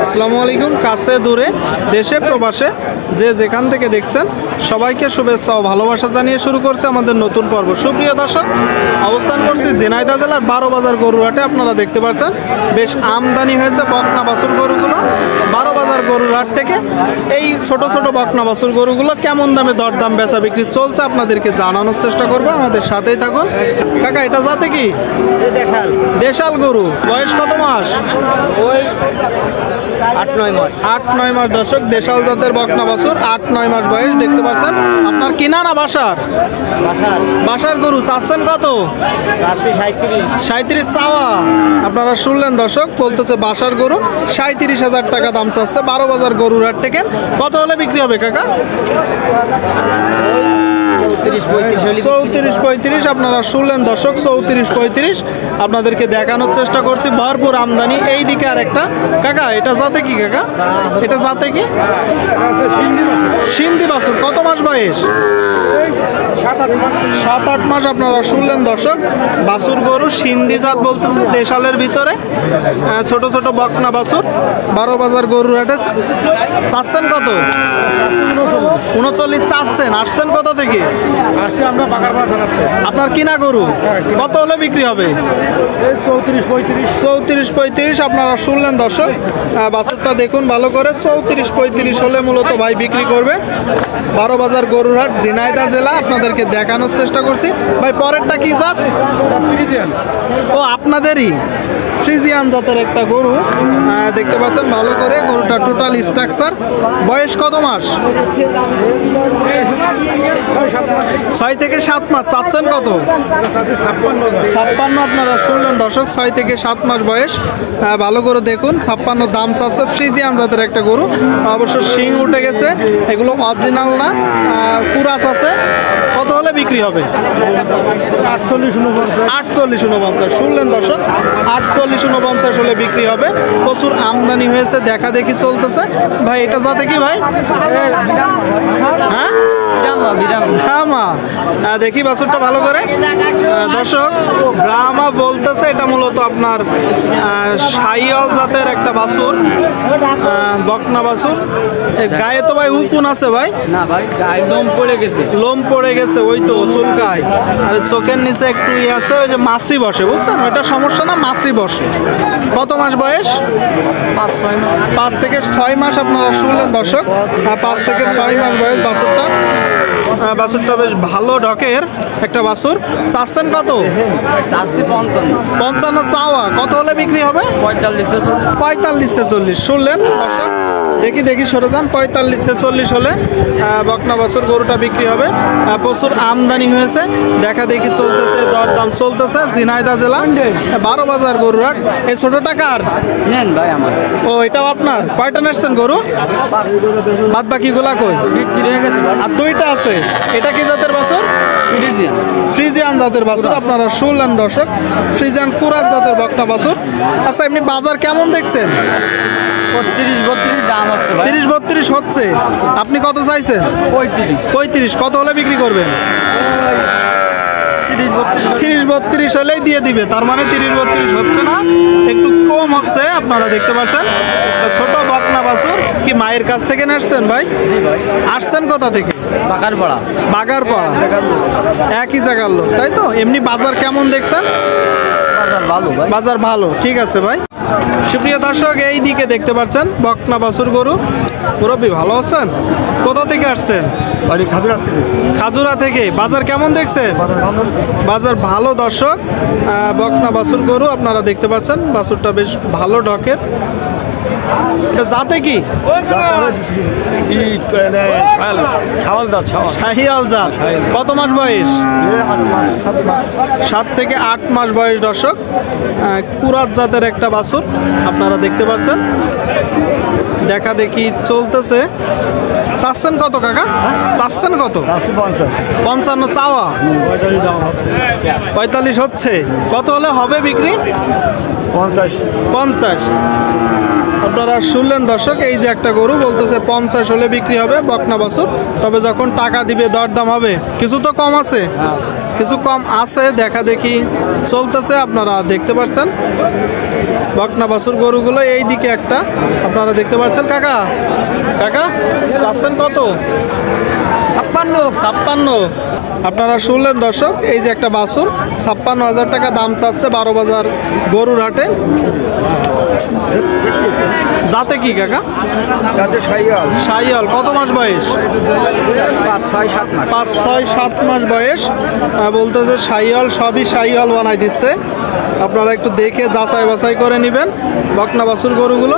আসসালামু আলাইকুম। কাছে দূরে দেশে প্রবাসে যে যেখান থেকে দেখছেন সবাইকে শুভেচ্ছা ও ভালোবাসা জানিয়ে শুরু করছে আমাদের নতুন পর্ব। সুপ্রিয় দর্শক, অবস্থান করছি ঝিনাইদহ জেলার 12 বাজার গরুর হাটে। আপনারা দেখতে পাচ্ছেন বেশ আমদানি হয়েছে বকনা বাছুর গরুগুলো 12 বাজার গরুর হাট থেকে। এই ছোট ছোট বকনা বাছুর গরুগুলো কেমন দামে দরদাম বেচা বিক্রি চলছে আপনাদেরকে জানানোর চেষ্টা করবো। আমাদের সাথেই থাকুন। কাকা, এটা জাতে কি? দেশাল গরু। বয়স কত মাস? ওই 8-9 মাস। 8-9 মাস দর্শক, দেশাল জাতের বকনা বাছুর 8-9 মাস বয়স। দেখতে পাচ্ছেন আপনার কিনা না বাসার? বাসার গরু। চাচ্ছেন কত? 37 চাওয়া। আপনারা শুনলেন দর্শক, বলতেছে বাসার গরু 37,000 টাকা দাম চাচ্ছে 12 বাজার গরুর হাট থেকে। কত হলে বিক্রি হবে কাকা? 34-35। আপনারা শুনলেন দর্শক, 34-35 আপনাদেরকে দেখানোর চেষ্টা করছি। ভরপুর আমদানি। এই দিকে আর একটা। কাকা, এটা জাতে কি কাকা? এটা জাতে কি? সিন্ধি বাছুর। কত মাস বয়স? 7-8 মাস। আপনারা শুনলেন দর্শক, বাছুর গরু সিন্ধি জাত বলতেছে, দেশালের ভিতরে ছোট ছোট বকনা বাছুর 12 বাজার গরুর হাটে। চাচ্ছেন কত? 39 চাচ্ছেন। আসছেন কোথা থেকে? আপনার কিনা গরু। কত হলে বিক্রি হবে? 34-35। আপনারা শুনলেন দর্শক, বাছুরটা দেখুন ভালো করে। 34-35 হলে মূলত ভাই বিক্রি করবে। 12 বাজার গরুর হাট, ঝিনাইদহ জেলা। আপনাদেরকে দেখানোর চেষ্টা করছি। ভাই পরেরটা কি জাত? ও আপনাদেরই ফ্রিজিয়ান জাতের একটা গরু। দেখতে পাচ্ছেন ভালো করে গরুটা টোটাল স্ট্রাকচার। বয়স কত মাস? 6 থেকে 7 মাস। চাচ্ছেন কত? 56। আপনারা শুনলেন দর্শক, 6 থেকে 7 মাস বয়স। ভালো করে দেখুন, 56 দাম চাচ্ছে। ফ্রিজিয়ান জাতের একটা গরু, অবশ্য শিং উঠে গেছে। এগুলো অরিজিনাল না, কুরাস আছে। কত হলে বিক্রি হবে? 48-49। শুনলেন দর্শক, 48-49 হলে বিক্রি হবে। প্রচুর আমদানি হয়েছে, দেখা দেখি চলতেছে। ভাই এটা জাতে কি ভাই? হ্যাঁ, দেখি বাছুরটা ভালো করে দর্শক। ব্রাহ্মা বলতেছে এটা মূলত আপনার শাহিওয়াল জাতের একটা বাছুর, বকনা বাছুর। গায়ে তো ভাই উকুন আছে ভাই? না ভাই, গায়ে লোম পড়ে গেছে। ওই তো চুলকায়, আর চোখের নিচে একটু আছে, ওই যে মাছি বসে, বুঝছেন? ওইটা সমস্যা না, মাছি বসে। কত মাস বয়স? 5 থেকে 6 মাস। আপনারা শুনলেন দর্শক, 5 থেকে 6 মাস বয়স বাছুরটা। বাছুরটা বেশ ভালো ঢকের একটা বাছুর। চাচ্ছেন কত? 55 চাওয়া। কত হলে বিক্রি হবে? 45-46। শুনলেন দর্শক, দেখি সরে যান। 45-46 হলে বকনা বাছুর গরুটা বিক্রি হবে। প্রচুর আমদানি হয়েছে, দেখা দেখি চলতেছে, দরদাম চলতেছে। ঝিনাইদহ জেলা 12 বাজার গরুর হাট। এই ছোটটা কার? নেন ভাই আমার। ও, এটাও আপনার? কয়টা নেসছেন গরু? বাদ বাকি গুলা কই? বিক্রি হয়ে গেছে। আর 2টা আছে। এটা কি জাতের বাছুর? ফ্রিজিয়ান জাতের বাছুর। আপনারা শুনলেন দর্শক, ফ্রিজিয়ান কুরাস জাতের বকনা বাছুর। আচ্ছা, এমনি বাজার কেমন দেখছেন? 32 দাম হচ্ছে ভাই। 30-32 হচ্ছে। আপনি কত চাইছেন? 35। কত হলে বিক্রি করবেন? 30-32 হলেই দিয়ে দিবে। তার মানে 30-32 হচ্ছে না, একটু কম হচ্ছে। আপনারা দেখতে পাচ্ছেন ছোট বকনা বাছুর। কি মায়ের কাছ থেকে নেসছেন ভাই? আসছেন কোথা থেকে? বাগারপাড়া। একই জায়গার লোক, তাই তো? এমনি বাজার কেমন দেখছেন? বাজার ভালো। ঠিক আছে ভাই। সুপ্রিয় দর্শক, এই দিকে দেখতে পাচ্ছেন বকনা বাছুর গরু। মুরব্বি ভালো আছেন? কোথা থেকে আসছেন? খাজুরা থেকে। বাজার কেমন দেখছেন? বাজার ভালো দর্শক। বকনা বাছুর গরু আপনারা দেখতে পাচ্ছেন, বাছুরটা বেশ ভালো ঢকের। এটা জাতে কি? শাহিওয়াল জাত। কত মাস বয়স? 7 থেকে 8 মাস বয়স দর্শক। কুরাস জাতের একটা বাছুর আপনারা দেখতে পাচ্ছেন, দেখা দেখি চলতেছে। চাচ্ছেন কত কাকা? চাচ্ছেন কত? 55 চাওয়া। 45 হচ্ছে। কত হলে হবে বিক্রি? 50। আপনারা শুনলেন দর্শক, এই যে একটা গরু বলতেছে 50 হলে বিক্রি হবে বকনা বাছুর। তবে যখন টাকা দিবে দরদাম হবে। কিছু তো কম আছে, কিছু কম আছে, দেখা দেখি চলতেছে। আপনারা দেখতে পাচ্ছেন বকনা বাছুর গরুগুলো এই দিকে একটা আপনারা দেখতে পাচ্ছেন। কাকা কাকা চাচ্ছেন কত? 56। আপনারা শুনলেন দর্শক, এই যে একটা বাছুর 56,000 টাকা দাম চাচ্ছে 12 বাজার গরুর হাটে। যাতে কি কাকা? যাতে শাইওয়াল শাইওয়াল। কত মাস বয়স? 5-6-7 মাস বয়স। বলতেছে শাইওয়াল, সবই শাইওয়াল বানাই দিচ্ছে। আপনারা একটু দেখে যাচাই বাছাই করে নেবেন বকনা বাছুর গরুগুলো।